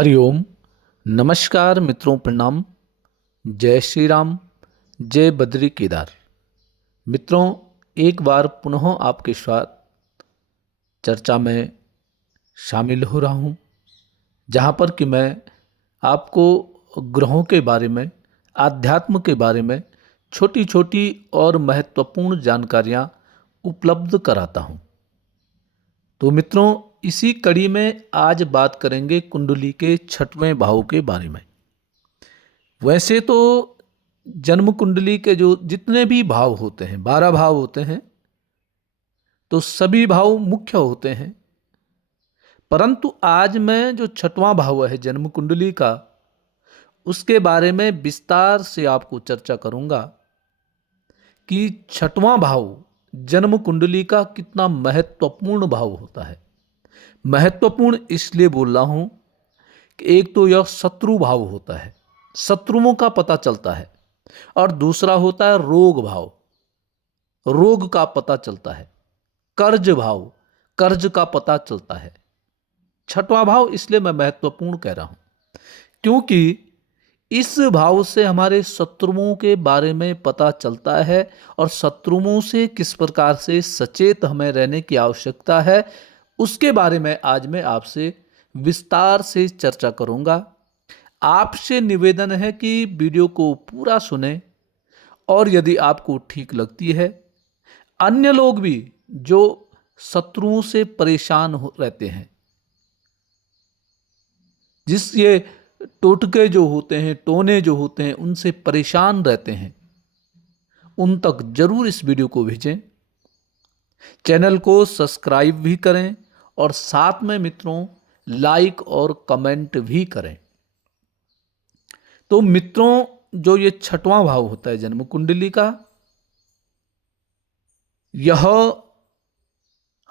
हरिओम। नमस्कार मित्रों, प्रणाम। जय श्री राम, जय बद्री केदार। मित्रों, एक बार पुनः आपके साथ चर्चा में शामिल हो रहा हूँ, जहाँ पर कि मैं आपको ग्रहों के बारे में, आध्यात्म के बारे में छोटी छोटी और महत्वपूर्ण जानकारियाँ उपलब्ध कराता हूँ। तो मित्रों, इसी कड़ी में आज बात करेंगे कुंडली के छठवें भाव के बारे में। वैसे तो जन्म कुंडली के जो जितने भी भाव होते हैं, 12 भाव होते हैं, तो सभी भाव मुख्य होते हैं। परंतु आज मैं जो छठवां भाव है जन्म कुंडली का, उसके बारे में विस्तार से आपको चर्चा करूंगा कि छठवां भाव जन्म कुंडली का कितना महत्वपूर्ण भाव होता है। महत्वपूर्ण इसलिए बोल रहा हूं कि एक तो यह शत्रु भाव होता है, शत्रुओं का पता चलता है, और दूसरा होता है रोग भाव, रोग का पता चलता है। कर्ज भाव, कर्ज का पता चलता है। छठवां भाव इसलिए मैं महत्वपूर्ण कह रहा हूं क्योंकि इस भाव से हमारे शत्रुओं के बारे में पता चलता है और शत्रुओं से किस प्रकार से सचेत हमें रहने की आवश्यकता है, उसके बारे में आज मैं आपसे विस्तार से चर्चा करूंगा। आपसे निवेदन है कि वीडियो को पूरा सुनें, और यदि आपको ठीक लगती है, अन्य लोग भी जो शत्रुओं से परेशान रहते हैं, जिस ये टोटके जो होते हैं, टोने जो होते हैं, उनसे परेशान रहते हैं, उन तक जरूर इस वीडियो को भेजें। चैनल को सब्सक्राइब भी करें और साथ में मित्रों लाइक और कमेंट भी करें। तो मित्रों, जो ये छठवां भाव होता है जन्म कुंडली का, यह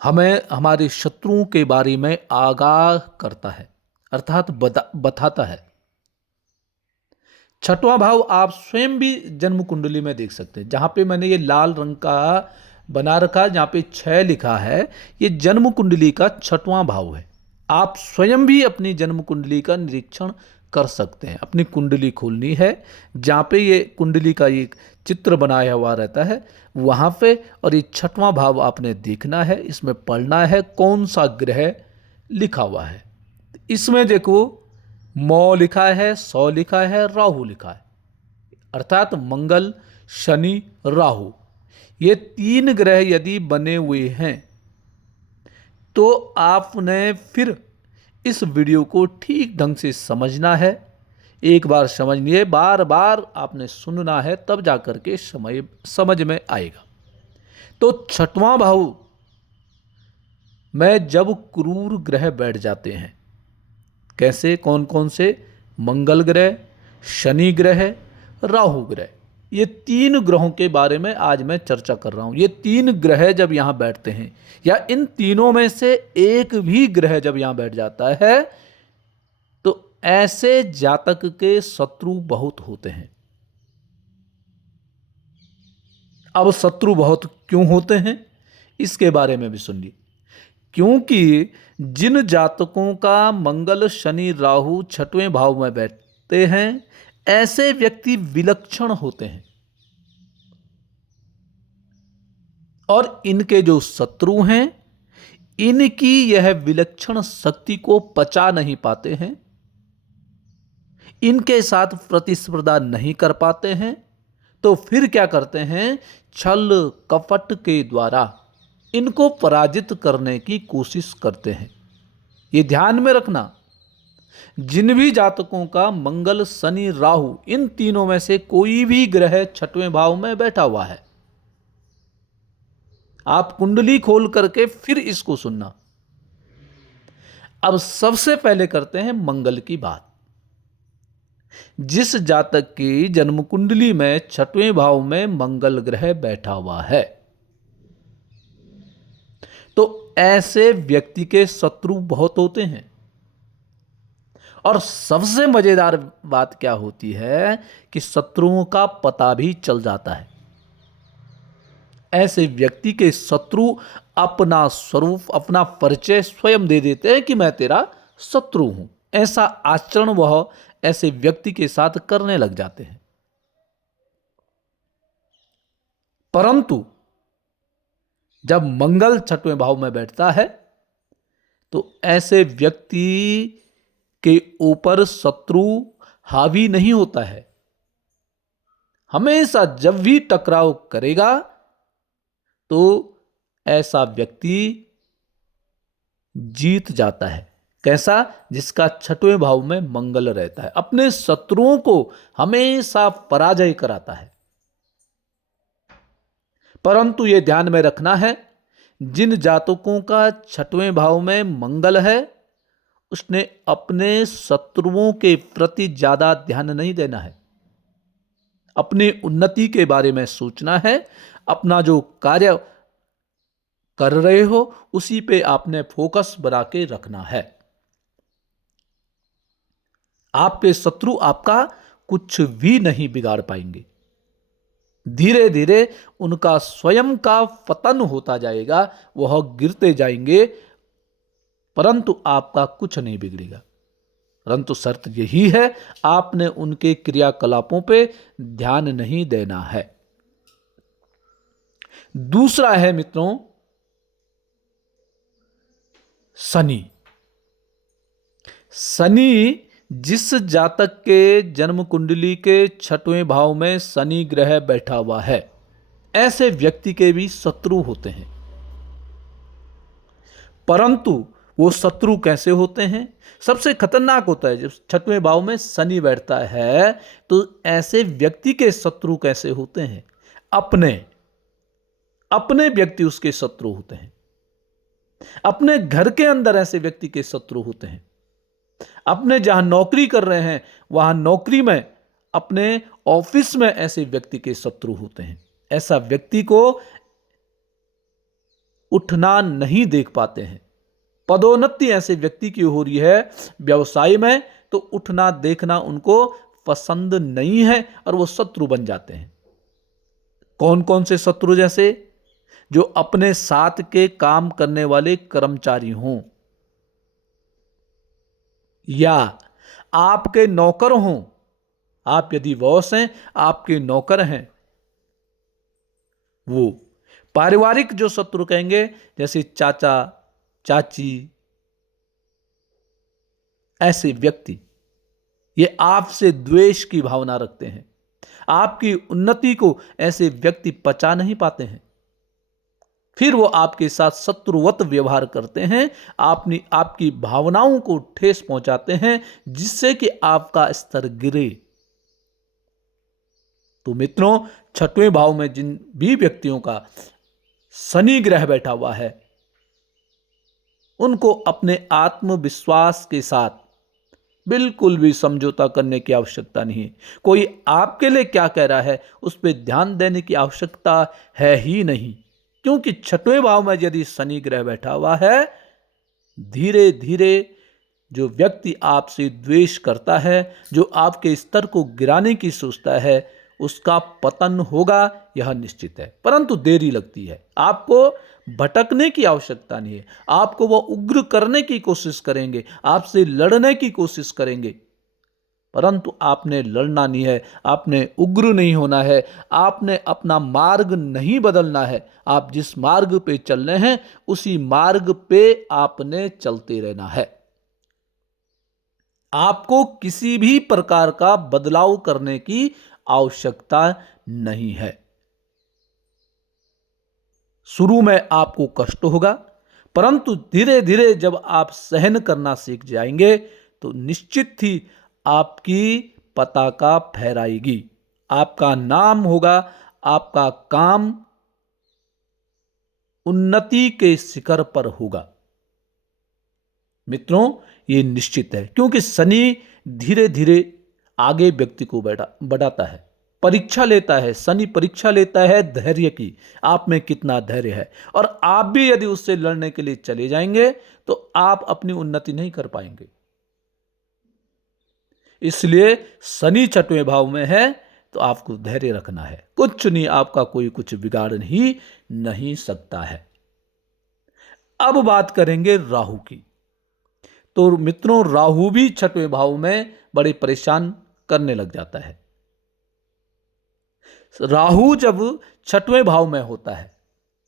हमें हमारे शत्रुओं के बारे में आगाह करता है, अर्थात बताता है। छठवां भाव आप स्वयं भी जन्म कुंडली में देख सकते हैं। जहां पे मैंने ये लाल रंग का बना रखा है, जहां पे 6 लिखा है, ये जन्म कुंडली का छठवां भाव है। आप स्वयं भी अपनी जन्म कुंडली का निरीक्षण कर सकते हैं। अपनी कुंडली खोलनी है, जहां पे ये कुंडली का एक चित्र बनाया हुआ रहता है, वहां पे, और ये छठवां भाव आपने देखना है। इसमें पढ़ना है कौन सा ग्रह लिखा हुआ है। इसमें देखो, मौ लिखा है, सौ लिखा है, राहु लिखा है, अर्थात मंगल, शनि, राहु, ये 3 ग्रह यदि बने हुए हैं तो आपने फिर इस वीडियो को ठीक ढंग से समझना है। एक बार समझ लिए, बार बार आपने सुनना है, तब जाकर के समझ में आएगा। तो छठवां भाव में जब क्रूर ग्रह बैठ जाते हैं, कैसे, कौन कौन से? मंगल ग्रह, शनि ग्रह, राहु ग्रह, ये 3 ग्रहों के बारे में आज मैं चर्चा कर रहा हूं। ये 3 ग्रह जब यहां बैठते हैं, या इन तीनों में से एक भी ग्रह जब यहां बैठ जाता है, तो ऐसे जातक के शत्रु बहुत होते हैं। अब शत्रु बहुत क्यों होते हैं, इसके बारे में भी सुनिए। क्योंकि जिन जातकों का मंगल, शनि, राहु छठवें भाव में बैठते हैं, ऐसे व्यक्ति विलक्षण होते हैं, और इनके जो शत्रु हैं, इनकी यह विलक्षण शक्ति को पचा नहीं पाते हैं, इनके साथ प्रतिस्पर्धा नहीं कर पाते हैं। तो फिर क्या करते हैं? छल कपट के द्वारा इनको पराजित करने की कोशिश करते हैं। ये ध्यान में रखना, जिन भी जातकों का मंगल, शनि, राहु, इन तीनों में से कोई भी ग्रह छठवें भाव में बैठा हुआ है, आप कुंडली खोल करके फिर इसको सुनना। अब सबसे पहले करते हैं मंगल की बात। जिस जातक की जन्म कुंडली में छठवें भाव में मंगल ग्रह बैठा हुआ है, तो ऐसे व्यक्ति के शत्रु बहुत होते हैं। और सबसे मजेदार बात क्या होती है कि शत्रुओं का पता भी चल जाता है। ऐसे व्यक्ति के शत्रु अपना स्वरूप, अपना परिचय स्वयं दे देते हैं कि मैं तेरा शत्रु हूं। ऐसा आचरण वह ऐसे व्यक्ति के साथ करने लग जाते हैं। परंतु जब मंगल छठवें भाव में बैठता है तो ऐसे व्यक्ति के ऊपर शत्रु हावी नहीं होता है। हमेशा जब भी टकराव करेगा तो ऐसा व्यक्ति जीत जाता है। कैसा? जिसका छठवें भाव में मंगल रहता है, अपने शत्रुओं को हमेशा पराजय कराता है। परंतु यह ध्यान में रखना है, जिन जातकों का छठवें भाव में मंगल है उसने अपने शत्रुओं के प्रति ज्यादा ध्यान नहीं देना है। अपनी उन्नति के बारे में सोचना है। अपना जो कार्य कर रहे हो उसी पे आपने फोकस बना के रखना है। आपके शत्रु आपका कुछ भी नहीं बिगाड़ पाएंगे। धीरे धीरे उनका स्वयं का पतन होता जाएगा, वह गिरते जाएंगे, परंतु आपका कुछ नहीं बिगड़ेगा। परंतु शर्त यही है, आपने उनके क्रियाकलापों पे ध्यान नहीं देना है। दूसरा है मित्रों शनि। शनि, जिस जातक के जन्म कुंडली के छठवें भाव में शनि ग्रह बैठा हुआ है, ऐसे व्यक्ति के भी शत्रु होते हैं। परंतु वो शत्रु कैसे होते हैं? सबसे खतरनाक होता है जब छठवें भाव में शनि बैठता है तो ऐसे व्यक्ति के शत्रु कैसे होते हैं? अपने व्यक्ति उसके शत्रु होते हैं। अपने घर के अंदर ऐसे व्यक्ति के शत्रु होते हैं। अपने जहां नौकरी कर रहे हैं वहां नौकरी में, अपने ऑफिस में ऐसे व्यक्ति के शत्रु होते हैं। ऐसा व्यक्ति को उठना नहीं देख पाते हैं। पदोन्नति ऐसे व्यक्ति की हो रही है व्यवसाय में तो उठना देखना उनको पसंद नहीं है और वो शत्रु बन जाते हैं। कौन कौन से शत्रु? जैसे जो अपने साथ के काम करने वाले कर्मचारी हों या आपके नौकर हों। आप यदि बॉस हैं, आपके नौकर हैं, वो पारिवारिक जो शत्रु कहेंगे जैसे चाचा चाची, ऐसे व्यक्ति ये आपसे द्वेष की भावना रखते हैं। आपकी उन्नति को ऐसे व्यक्ति पचा नहीं पाते हैं, फिर वो आपके साथ शत्रुवत व्यवहार करते हैं, आपकी भावनाओं को ठेस पहुंचाते हैं जिससे कि आपका स्तर गिरे। तो मित्रों, छठवें भाव में जिन भी व्यक्तियों का शनि ग्रह बैठा हुआ है उनको अपने आत्मविश्वास के साथ बिल्कुल भी समझौता करने की आवश्यकता नहीं है। कोई आपके लिए क्या कह रहा है उस पर ध्यान देने की आवश्यकता है ही नहीं, क्योंकि छठवें भाव में यदि शनि ग्रह बैठा हुआ है, धीरे धीरे जो व्यक्ति आपसे द्वेष करता है, जो आपके स्तर को गिराने की सोचता है, उसका पतन होगा, यह निश्चित है। परंतु देरी लगती है। आपको भटकने की आवश्यकता नहीं है। आपको वो उग्र करने की कोशिश करेंगे, आपसे लड़ने की कोशिश करेंगे, परंतु आपने लड़ना नहीं है, आपने उग्र नहीं होना है, आपने अपना मार्ग नहीं बदलना है। आप जिस मार्ग पे चल रहे हैं उसी मार्ग पे आपने चलते रहना है। आपको किसी भी प्रकार का बदलाव करने की आवश्यकता नहीं है। शुरू में आपको कष्ट होगा, परंतु धीरे धीरे जब आप सहन करना सीख जाएंगे तो निश्चित ही आपकी पताका फहराएगी, आपका नाम होगा, आपका काम उन्नति के शिखर पर होगा। मित्रों, ये निश्चित है, क्योंकि शनि धीरे धीरे आगे व्यक्ति को बढ़ाता है, परीक्षा लेता है। शनि परीक्षा लेता है धैर्य की, आप में कितना धैर्य है। और आप भी यदि उससे लड़ने के लिए चले जाएंगे तो आप अपनी उन्नति नहीं कर पाएंगे। इसलिए शनि छठवें भाव में है तो आपको धैर्य रखना है। कुछ नहीं, आपका कोई कुछ बिगाड़ ही नहीं सकता है। अब बात करेंगे राहु की। तो मित्रों राहु भी छठवें भाव में बड़े परेशान करने लग जाता है। राहु जब छठवें भाव में होता है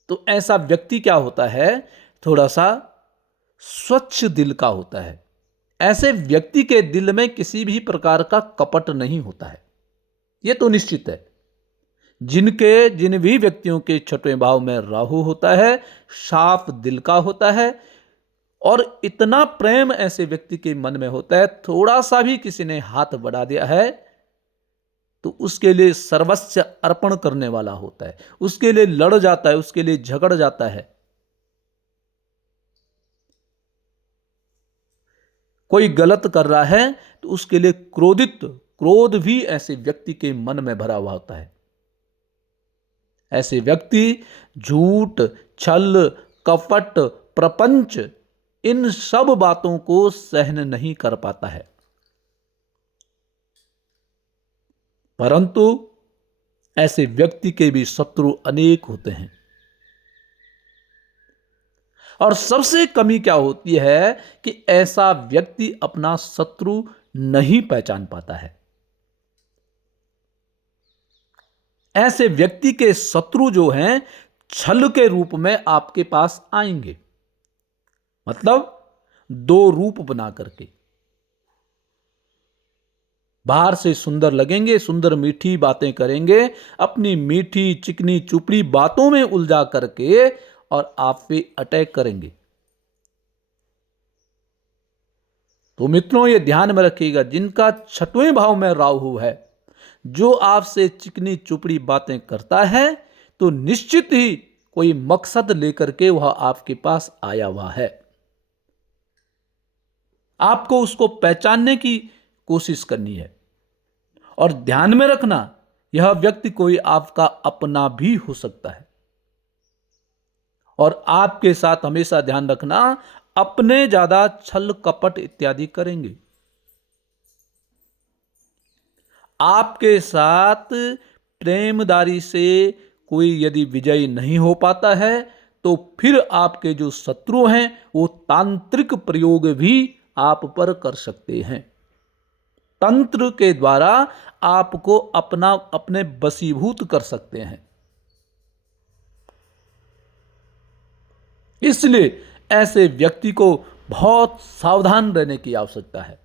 तो ऐसा व्यक्ति क्या होता है, थोड़ा सा स्वच्छ दिल का होता है। ऐसे व्यक्ति के दिल में किसी भी प्रकार का कपट नहीं होता है, यह तो निश्चित है। जिन भी व्यक्तियों के छठवें भाव में राहु होता है, साफ दिल का होता है और इतना प्रेम ऐसे व्यक्ति के मन में होता है, थोड़ा सा भी किसी ने हाथ बढ़ा दिया है तो उसके लिए सर्वस्व अर्पण करने वाला होता है, उसके लिए लड़ जाता है, उसके लिए झगड़ जाता है। कोई गलत कर रहा है तो उसके लिए क्रोध भी ऐसे व्यक्ति के मन में भरा हुआ होता है। ऐसे व्यक्ति झूठ, छल, कपट, प्रपंच, इन सब बातों को सहन नहीं कर पाता है। परंतु ऐसे व्यक्ति के भी शत्रु अनेक होते हैं और सबसे कमी क्या होती है कि ऐसा व्यक्ति अपना शत्रु नहीं पहचान पाता है। ऐसे व्यक्ति के शत्रु जो हैं छल के रूप में आपके पास आएंगे, मतलब दो रूप बना करके। बाहर से सुंदर लगेंगे, सुंदर मीठी बातें करेंगे, अपनी मीठी चिकनी चुपड़ी बातों में उलझा करके और आप पे अटैक करेंगे। तो मित्रों ये ध्यान में रखिएगा, जिनका छठवें भाव में राहु है, जो आपसे चिकनी चुपड़ी बातें करता है तो निश्चित ही कोई मकसद लेकर के वह आपके पास आया हुआ है। आपको उसको पहचानने की कोशिश करनी है और ध्यान में रखना, यह व्यक्ति कोई आपका अपना भी हो सकता है। और आपके साथ हमेशा ध्यान रखना, अपने ज्यादा छल कपट इत्यादि करेंगे। आपके साथ प्रेमदारी से कोई यदि विजयी नहीं हो पाता है तो फिर आपके जो शत्रु हैं वो तांत्रिक प्रयोग भी आप पर कर सकते हैं। तंत्र के द्वारा आपको अपने वशीभूत कर सकते हैं। इसलिए ऐसे व्यक्ति को बहुत सावधान रहने की आवश्यकता है।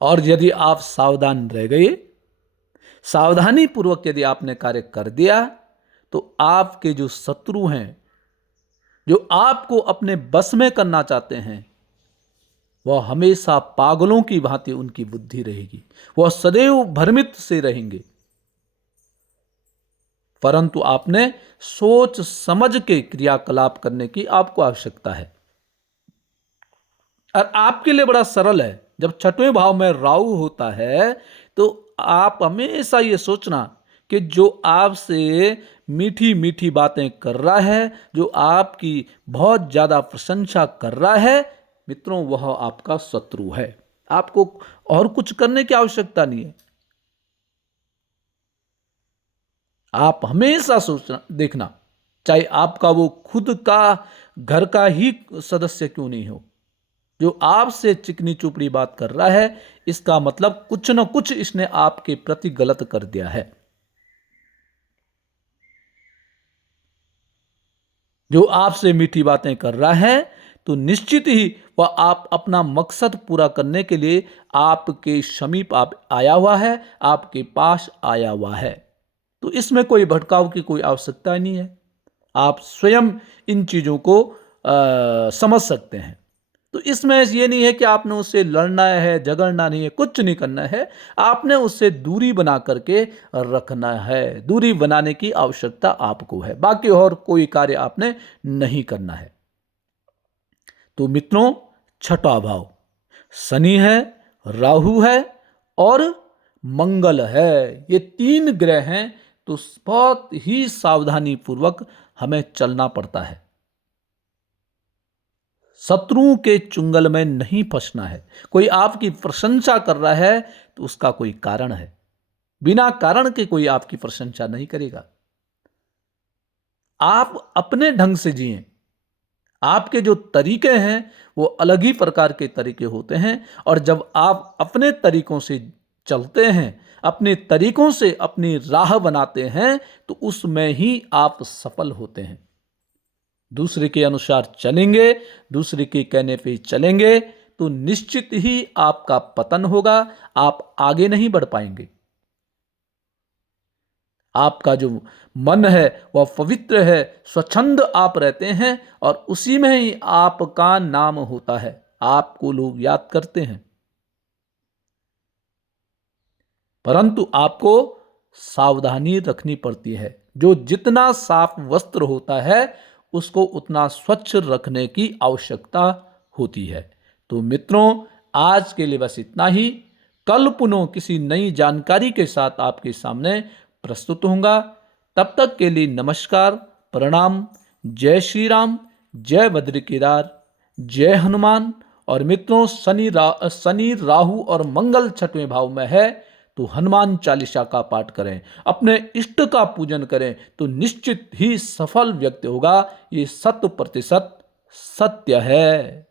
और यदि आप सावधान रह गए, सावधानी पूर्वक यदि आपने कार्य कर दिया, तो आपके जो शत्रु हैं, जो आपको अपने बस में करना चाहते हैं, वह हमेशा पागलों की भांति उनकी बुद्धि रहेगी, वह सदैव भ्रमित से रहेंगे। परंतु आपने सोच समझ के क्रियाकलाप करने की आपको आवश्यकता है। और आपके लिए बड़ा सरल है, जब छठवें भाव में राहु होता है तो आप हमेशा ये सोचना कि जो आपसे मीठी मीठी बातें कर रहा है, जो आपकी बहुत ज्यादा प्रशंसा कर रहा है, मित्रों वह आपका शत्रु है। आपको और कुछ करने की आवश्यकता नहीं है। आप हमेशा सोचना, देखना, चाहे आपका वो खुद का घर का ही सदस्य क्यों नहीं हो, जो आपसे चिकनी चुपड़ी बात कर रहा है, इसका मतलब कुछ न कुछ इसने आपके प्रति गलत कर दिया है। जो आपसे मीठी बातें कर रहा है तो निश्चित ही वह आप अपना मकसद पूरा करने के लिए आपके समीप आया हुआ है, आपके पास आया हुआ है। तो इसमें कोई भटकाव की कोई आवश्यकता नहीं है। आप स्वयं इन चीजों को समझ सकते हैं। तो इसमें ये नहीं है कि आपने उससे लड़ना है, झगड़ना नहीं है, कुछ नहीं करना है। आपने उससे दूरी बना करके रखना है। दूरी बनाने की आवश्यकता आपको है, बाकी और कोई कार्य आपने नहीं करना है। तो मित्रों छठा भाव शनि है, राहु है और मंगल है, ये तीन ग्रह हैं। तो बहुत ही सावधानी पूर्वक हमें चलना पड़ता है। शत्रुओं के चुंगल में नहीं फंसना है। कोई आपकी प्रशंसा कर रहा है तो उसका कोई कारण है, बिना कारण के कोई आपकी प्रशंसा नहीं करेगा। आप अपने ढंग से जिएं, आपके जो तरीके हैं वो अलग ही प्रकार के तरीके होते हैं, और जब आप अपने तरीकों से चलते हैं, अपने तरीकों से अपनी राह बनाते हैं, तो उसमें ही आप सफल होते हैं। दूसरे के अनुसार चलेंगे, दूसरे के कहने पे चलेंगे, तो निश्चित ही आपका पतन होगा, आप आगे नहीं बढ़ पाएंगे। आपका जो मन है वह पवित्र है, स्वच्छंद आप रहते हैं, और उसी में ही आपका नाम होता है, आपको लोग याद करते हैं। परंतु आपको सावधानी रखनी पड़ती है। जो जितना साफ वस्त्र होता है उसको उतना स्वच्छ रखने की आवश्यकता होती है। तो मित्रों, आज के लिए बस इतना ही। कल पुनः किसी नई जानकारी के साथ आपके सामने प्रस्तुत होऊंगा। तब तक के लिए नमस्कार, प्रणाम, जय श्री राम, जय बद्री केदार, जय हनुमान। और मित्रों, शनि राहु और मंगल छठवें भाव में है, तो हनुमान चालीसा का पाठ करें, अपने इष्ट का पूजन करें, तो निश्चित ही सफल व्यक्ति होगा। ये 100% सत्य है।